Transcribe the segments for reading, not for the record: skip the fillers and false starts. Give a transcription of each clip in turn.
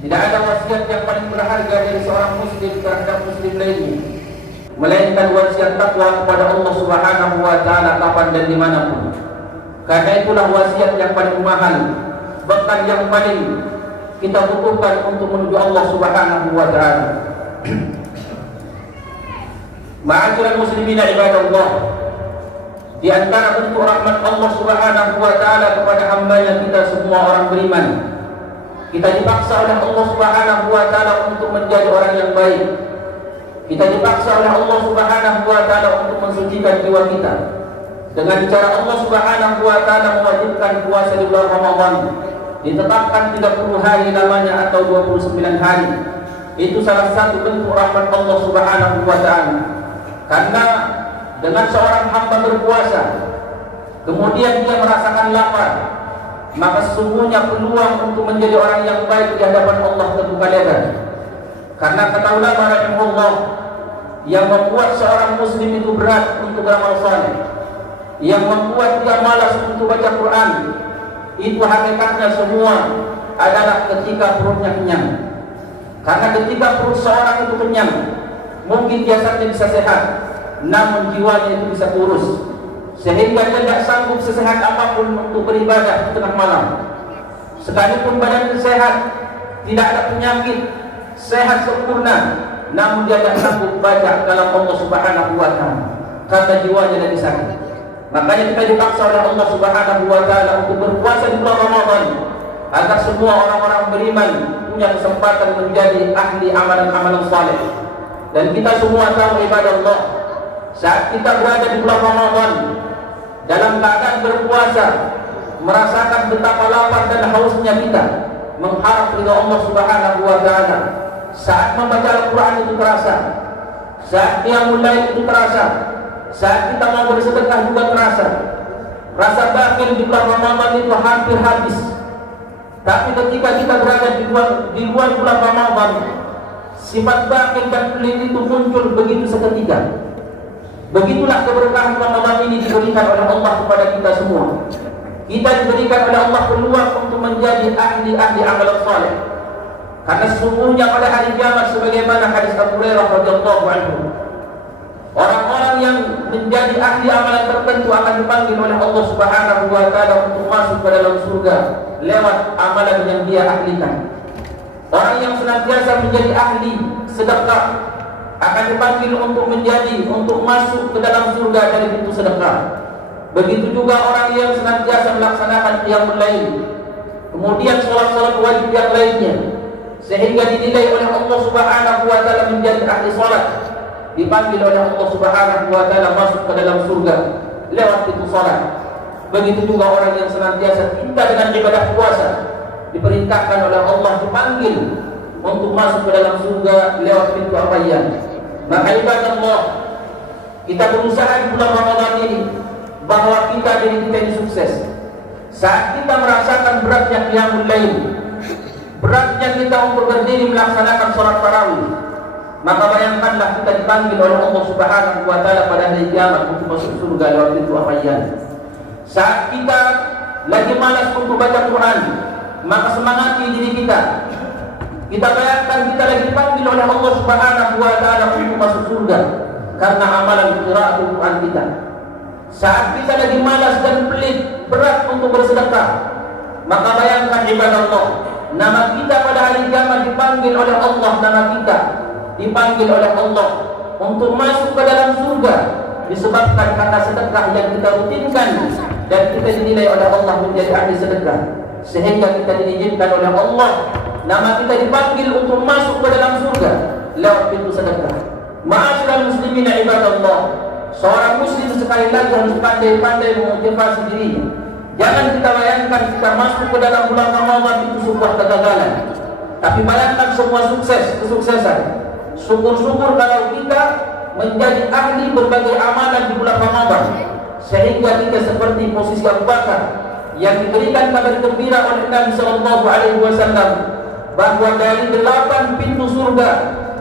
Tidak ada wasiat yang paling berharga dari seorang muslim terhadap muslim lainnya, melainkan wasiat takwa kepada Allah Subhanahu wa taala kapan dan dimanapun. Karena itulah wasiat yang paling mahal, bahkan yang paling kita butuhkan untuk menuju Allah Subhanahu wa taala. Ma'asyiral muslimin ibadallah, di antara bentuk rahmat Allah Subhanahu wa taala kepada hamba-Nya kita semua orang beriman, kita dipaksa oleh Allah Subhanahu wa taala untuk menjadi orang yang baik. Kita dipaksa oleh Allah Subhanahu wa taala untuk mensucikan jiwa kita dengan cara Allah Subhanahu wa taala mewajibkan puasa di bulan Ramadan, ditetapkan 30 hari lamanya atau 29 hari. Itu salah satu bentuk rahmat Allah Subhanahu wa taala. Karena dengan seorang hamba berpuasa kemudian dia merasakan lapar, maka sesungguhnya peluang untuk menjadi orang yang baik di hadapan Allah terbuka lebar. Karena kata ulama rahimahullah, yang membuat seorang muslim itu berat untuk beramal saleh, yang membuat dia malas untuk baca Quran, itu hakikatnya semua adalah ketika perutnya kenyang. Karena ketika perut seorang itu kenyang, mungkin jasadnya bisa sehat, namun jiwanya itu bisa kurus, sehingga dia tidak sanggup sesehat apapun untuk beribadah di tengah malam. Sekalipun badan sehat, tidak ada penyakit, sehat sempurna, namun dia tidak sanggup baca kalam Allah Subhanahu wa taala karena jiwanya lagi sakit. Makanya kita dipaksa oleh Allah Subhanahu wa taala untuk berpuasa di bulan Ramadan, agar semua orang-orang beriman punya kesempatan menjadi ahli amalan-amalan saleh. Dan kita semua tahu ibadah Allah, saat kita berada di bulan Ramadan dalam keadaan berpuasa, merasakan betapa lapar dan hausnya kita mengharap ridha Allah Subhanahu wa taala. Saat membaca Al-Quran itu terasa, saat qiyamul lail itu terasa, saat kita mau bersedekah juga terasa. Rasa bakhil di bulan Ramadan itu hampir habis. Tapi ketika kita berada di luar bulan Ramadan, sifat bakhil dan pelit itu muncul begitu seketika. Begitulah keberkahan Ramadan ini diberikan oleh Allah kepada kita semua. Kita diberikan oleh Allah peluang untuk menjadi ahli-ahli amalan saleh. Karena sesungguhnya pada hari kiamat, sebagaimana hadis Abu Hurairah radhiyallahu anhu, orang-orang yang menjadi ahli amalan tertentu akan dipanggil oleh Allah Subhanahu wa taala untuk masuk ke dalam surga lewat amalan yang dia ahlikan. Orang yang senantiasa menjadi ahli sedekah akan dipanggil untuk masuk ke dalam surga dari pintu sedekah. Begitu juga orang yang senantiasa melaksanakan qiyamul lail, kemudian salat-salat wajib yang lainnya, sehingga dinilai oleh Allah Subhanahu wa taala menjadi ahli salat, dipanggil oleh Allah Subhanahu wa taala masuk ke dalam surga lewat pintu salat. Begitu juga orang yang senantiasa cinta dengan ibadah puasa, diperintahkan oleh Allah dipanggil untuk masuk ke dalam surga lewat pintu Ar-Rayyan. Maka ibadah Allah, kita berusaha di bulan Ramadan ini bahwa diri kita ini sukses. Saat kita merasakan beratnya qiyamul lail, beratnya kita untuk berdiri melaksanakan sholat tarawih, maka bayangkanlah kita dipanggil oleh Allah Subhanahu wa taala pada hari kiamat untuk masuk surga lewat pintu Ar-Rayyan. Saat kita lagi malas untuk baca Quran, maka semangati diri kita. Kita bayangkan kita lagi dipanggil oleh Allah Subhanahu wa taala untuk masuk surga karena amalan qiraatul Quran kita. Saat kita lagi malas dan pelit, berat untuk bersedekah, maka bayangkan ibadah Allah, nama kita pada hari kiamat dipanggil oleh Allah, nama kita dipanggil oleh Allah untuk masuk ke dalam surga disebabkan karena sedekah yang kita rutinkan dan kita dinilai oleh Allah menjadi ahli sedekah, sehingga kita diizinkan oleh Allah nama kita dipanggil untuk masuk ke dalam surga lewat pintu sedekah. Ma'asyiral muslimin ibadallah, seorang muslim sekali lagi harus pandai-pandai memotivasi dirinya. Jangan kita bayangkan kita masuk ke dalam bulan Ramadan itu sebuah kegagalan, tapi bayangkan semua kesuksesan. Syukur-syukur kalau kita menjadi ahli berbagai amalan di bulan Ramadan, sehingga kita seperti posisi Abu Bakar yang diberikan kabar gembira oleh Nabi sallallahu alaihi wasallam bahwa dari 8 pintu surga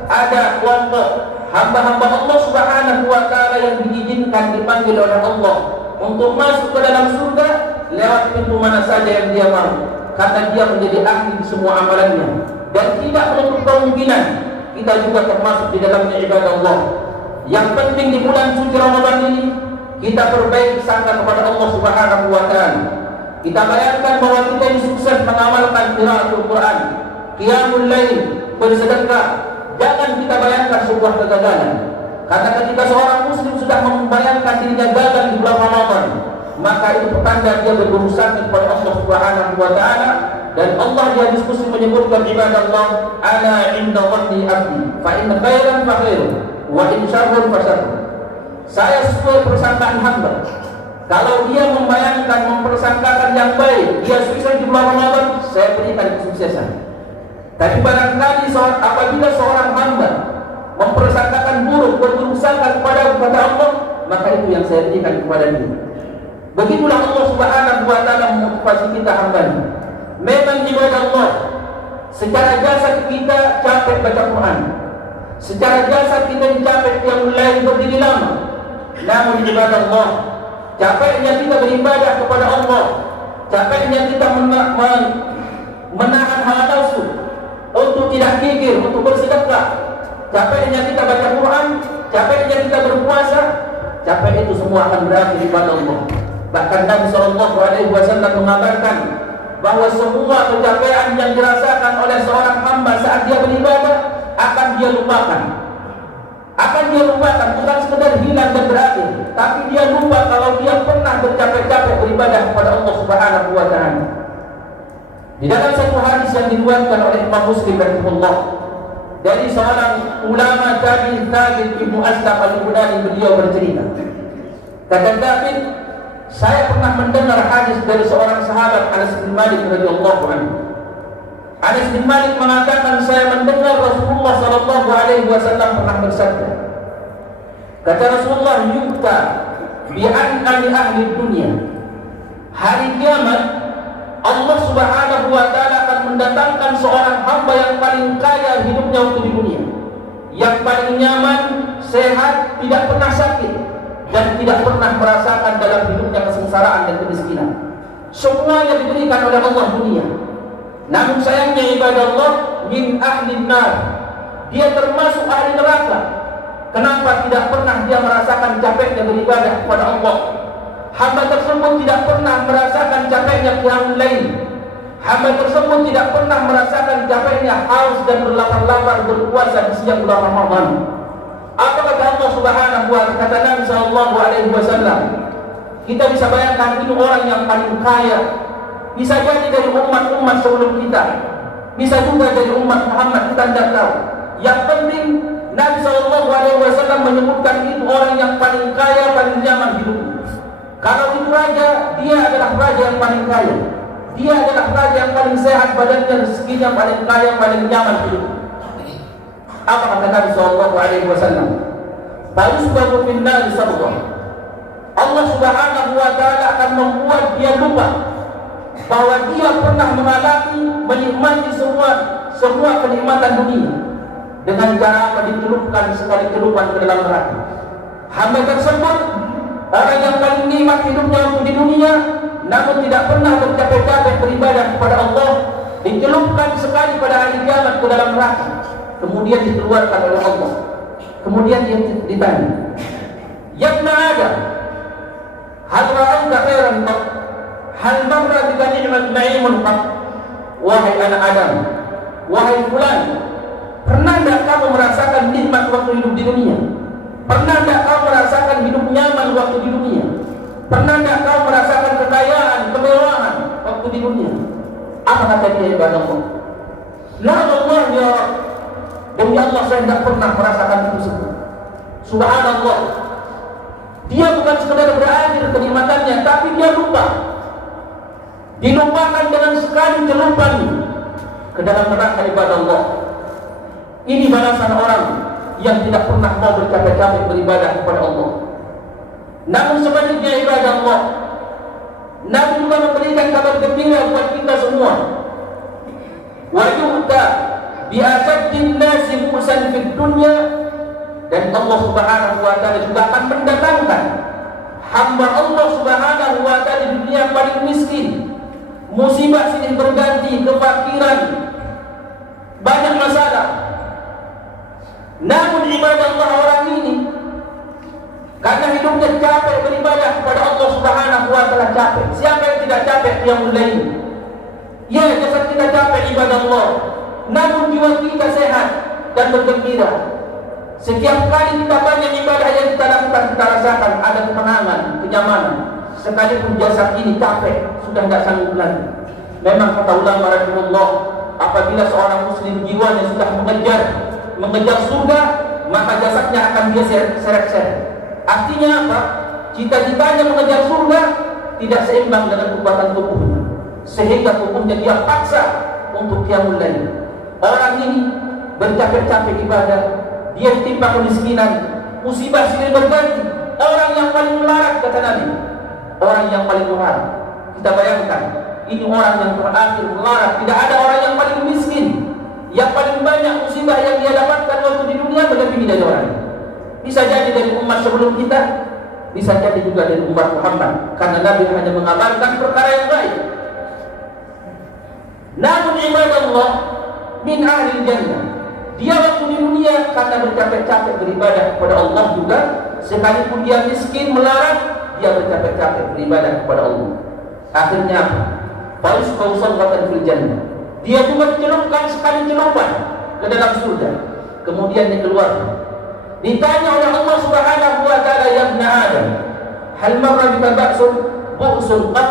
ada kelompok hamba-hamba Allah Subhanahu wa taala yang diizinkan dipanggil oleh Allah untuk masuk ke dalam surga lewat pintu mana saja yang dia mau, karena dia menjadi ahli di semua amalannya. dan tidak menutup kemungkinan kita juga termasuk di dalamnya ibadah Allah. Yang penting di bulan suci Ramadan ini kita perbaiki sangka kepada Allah Subhanahu wa taala. Kita bayangkan bahwa kita ini sukses mengamalkan qiraatul Quran, qiyamul lail, bersedekah. Jangan kita bayangkan sebuah kegagalan. Karena ketika seorang muslim sudah membayangkan dirinya gagal di bulan Ramadan, maka itu pertanda dia berurusan kepada Allah Subhanahu wa taala. Dan Allah di hadis Qudsi menyebutkan ibadah Allah, ana inda dhanni abdi fa in khairan fa khairun wa in syarrun fa syarrun. Saya sesuai persangkaan hamba. Kalau dia membayangkan, mempersangkakan yang baik, dia sukses di bulan Ramadan, saya berikan kesuksesan. Tapi barangkali apabila seorang hamba mempersangkakan buruk, berusaha kepada Allah, maka itu yang saya berikan kepada dia. Begitulah Allah Subhanahu wa taala memotivasi kita hamba. Memang ibadah Allah, secara jasad kita capek baca Quran, secara jasad kita capek yang lain berdiri lama. Namun ibadah Allah, capeknya kita beribadah kepada Allah, capeknya kita menahan hawa nafsu untuk tidak gigir, untuk bersedekah, capeknya kita baca Quran, capeknya kita berpuasa, capek itu semua akan berakhir ibadah Allah. Bahkan Nabi SAW mengabarkan bahwa semua kecapean yang dirasakan oleh seorang hamba saat dia beribadah akan dia lupakan. Akan dia lupakan, bukan sekedar hilang dan berakhir, tapi dia lupa kalau dia pernah bercapek-capek beribadah kepada Allah Subhanahu wa taala. Di dalam satu hadis yang diriwayatkan oleh Imam Muslim rahimahullah dari seorang ulama tabi'in Ibnu Aslam al-Bunani, beliau bercerita, kata David, saya pernah mendengar hadis dari seorang sahabat Anas bin Malik radhiyallahu anhu. Anas bin Malik mengatakan, saya mendengar Rasulullah sallallahu alaihi wasallam pernah bersabda, kata Rasulullah, yukta bi'an'ali ahli dunia. Hari kiamat Allah Subhanahu wa taala akan mendatangkan seorang hamba yang paling kaya hidupnya waktu di dunia, yang paling nyaman, sehat, tidak pernah sakit, dan tidak pernah merasakan dalam hidupnya kesengsaraan dan kemiskinan. Semuanya diberikan oleh Allah dunia. Namun sayangnya ibadah Allah min ahli nar, dia termasuk ahli neraka. Kenapa? Tidak pernah dia merasakan capeknya beribadah kepada Allah. Hamba tersebut tidak pernah merasakan capeknya qiyamul lail. Hamba tersebut tidak pernah merasakan capeknya haus dan berlapar-lapar berpuasa di siang bulan Ramadan. Apa kata Allah Subhanahu wa taala? Kata Nabi sallallahu alaihi wasallam, kita bisa bayangkan ini orang yang paling kaya. Bisa jadi dari umat-umat sebelum kita, bisa juga dari umat Muhammad, kita tidak tahu. Yang penting Nabi sallallahu alaihi wasallam menyebutkan itu orang yang paling kaya, paling nyaman hidup. Kalau itu raja, dia adalah raja yang paling kaya. Dia adalah raja yang paling sehat badannya, rezekinya paling kaya, paling nyaman hidup. Apa kata Nabi sallallahu alaihi wasallam? Fayusbahu fin nar sabqa. Allah Subhanahu wa taala akan membuat dia lupa bahwa dia pernah mengalami, menikmati semua kenikmatan dunia. Dengan cara apa? Dicelupkan sekali celupan ke dalam neraka. Hamba tersebut orang yang paling nikmat hidupnya waktu di dunia, namun tidak pernah bercapek-capek beribadah kepada Allah, dicelupkan sekali pada hari kiamat ke dalam neraka, kemudian dikeluarkan oleh Allah. Kemudian dia ditanya, ya ibn Adam, hal ra'aita khairan qat? Hal marra bika ni'mat na'imun qat? Wahai anak Adam, wahai fulan, pernah tidak kamu merasakan nikmat waktu hidup di dunia? Pernah tidak kamu merasakan hidup nyaman waktu di dunia? Pernah tidak kamu merasakan kekayaan, kemewahan waktu di dunia? Apa kata dia ibadah Allah? La Allah ya, demi Allah saya tidak pernah merasakan itu semua. Subhanallah. Dia bukan sekedar berakhir kenikmatannya, tapi dia lupa. Dilupakan dengan sekali celupan ke dalam neraka ibadah Allah. Ini balasan orang yang tidak pernah mau bercapek-capek beribadah kepada Allah. Namun sebaliknya ibadah Allah, Nabi juga memberikan kabar gembira buat kita semua. Wa yu'ta bi asyaddin nasi bu'san fid dunya, dan Allah Subhanahu wa taala juga akan mendatangkan hamba Allah Subhanahu wa taala di dunia paling miskin. Musibah silih berganti, kefakiran, ibadallah orang ini karena hidupnya capek beribadah kepada Allah Subhanahu wa taala capek. Siapa yang tidak capek qiyamul lail? Ya, jasad kita capek ibadallah, namun jiwa kita sehat dan bergembira. Setiap kali kita banyak ibadah yang kita lakukan, kita rasakan ada ketenangan, kenyamanan. Sekalipun jasad ini capek, sudah tidak sanggup lagi. Memang kata ulama rahimahullah, apabila seorang muslim jiwanya sudah mengejar surga, maka jasadnya akan dia seret-seret. Artinya apa? Cita-citanya mengejar surga tidak seimbang dengan kekuatan tubuhnya, sehingga tubuhnya dia paksa untuk qiyamul lail. Orang ini bercapek-capek ibadah, dia ditimpa kemiskinan, musibah silih berganti. Orang yang paling melarat, kata Nabi, orang yang paling melarat. Kita bayangkan, ini orang yang terakhir melarat. Tidak ada orang yang paling miskin, yang paling banyak musibah yang dia dapatkan waktu di dunia melebihi dari orang ini. Bisa jadi dari umat sebelum kita, bisa jadi juga dari umat Muhammad, karena Nabi hanya mengabarkan perkara yang baik. Namun ibadallah min ahli jannah, dia waktu di dunia karena bercapek-capek beribadah kepada Allah juga, sekalipun dia miskin melarat, dia bercapek-capek beribadah kepada Allah. Akhirnya apa? Faris qausallatan fil jannah, dia juga dicelupkan sekali celupan ke dalam surga. Kemudian dia keluar, ditanya oleh Allah Subhanahu wa taala, ya ibn Adam, hal marra bika bu'sun qat?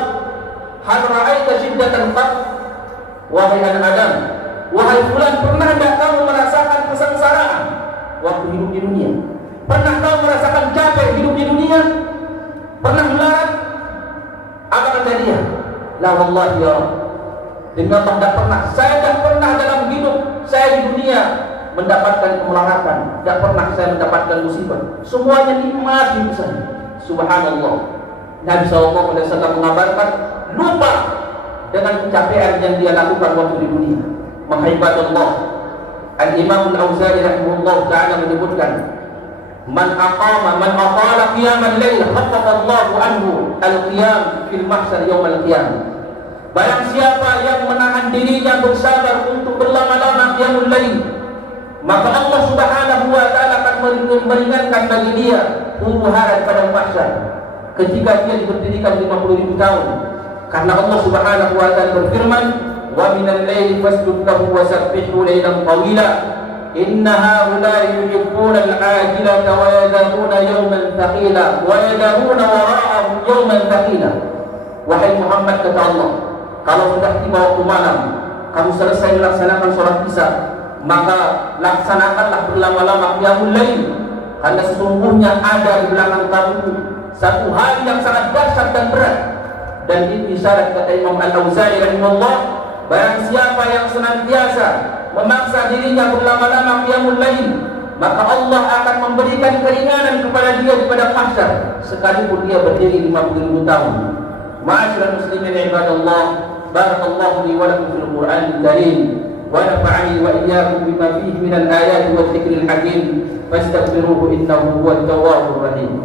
Hal ra'aita shiddatan qat? Wahai anak Adam, wahai fulan, pernah tidak kamu merasakan kesengsaraan waktu hidup di dunia? Pernah kamu merasakan capek hidup di dunia? Pernah melarat? Apa kata dia? La wallahi ya Rabb, demi Allah tidak pernah. Saya tidak pernah dalam hidup saya di dunia mendapatkan kemelaratan. Tidak pernah saya mendapatkan musibah. Semuanya nikmat hidup saya. Subhanallah. Nabi SAW mengabarkan, lupa dengan kecapean yang dia lakukan waktu di dunia. Mahaibatullah, Al-Imam Al-Auzali rahimahullah ta'ala menyebutkan, man aqala qiyamal lail khaffafa Allahu anhu al-qiyam fil mahsyar yaum al-qiyamah. Barang siapa yang menahan dirinya bersabar untuk berlama-lama qiyamul lail, maka Allah Subhanahu wa taala akan meringankan bagi dia huru-hara pada mahsyar ketika dia diberdirikan 50.000 tahun. Karena Allah Subhanahu wa taala berfirman, wa minal laili fasjud lahu wa sabbihhu lailan tawila inna haula'i yuhibbuna al-ajilata wa yadharuna yawman thaqila wa yadharuna wara'ahum yawman thaqila. Wahai Muhammad, kata Allah, kalau sudah tiba waktu malam, kamu selesai melaksanakan sholat isya, maka laksanakanlah berlama-lama qiyamul lail, karena sesungguhnya ada di belakang kamu satu hari yang sangat dahsyat dan berat. Dan ini isyarat, kata Imam Al-Auzali rahimahullah, barang siapa yang senantiasa memaksa dirinya berlama-lama qiyamul lail, maka Allah akan memberikan keringanan kepada dia di padang mahsyar sekalipun dia berdiri 50.000 tahun. Ma'asyiral muslimin ibadallah, barakallahu li wa lakum fil Qur'anil karim wa nafa'ani wa iyyakum bima fihi minal ayati wadh-dhikril hakim, fastaghfiruhu innahu huwat tawwabur rahim.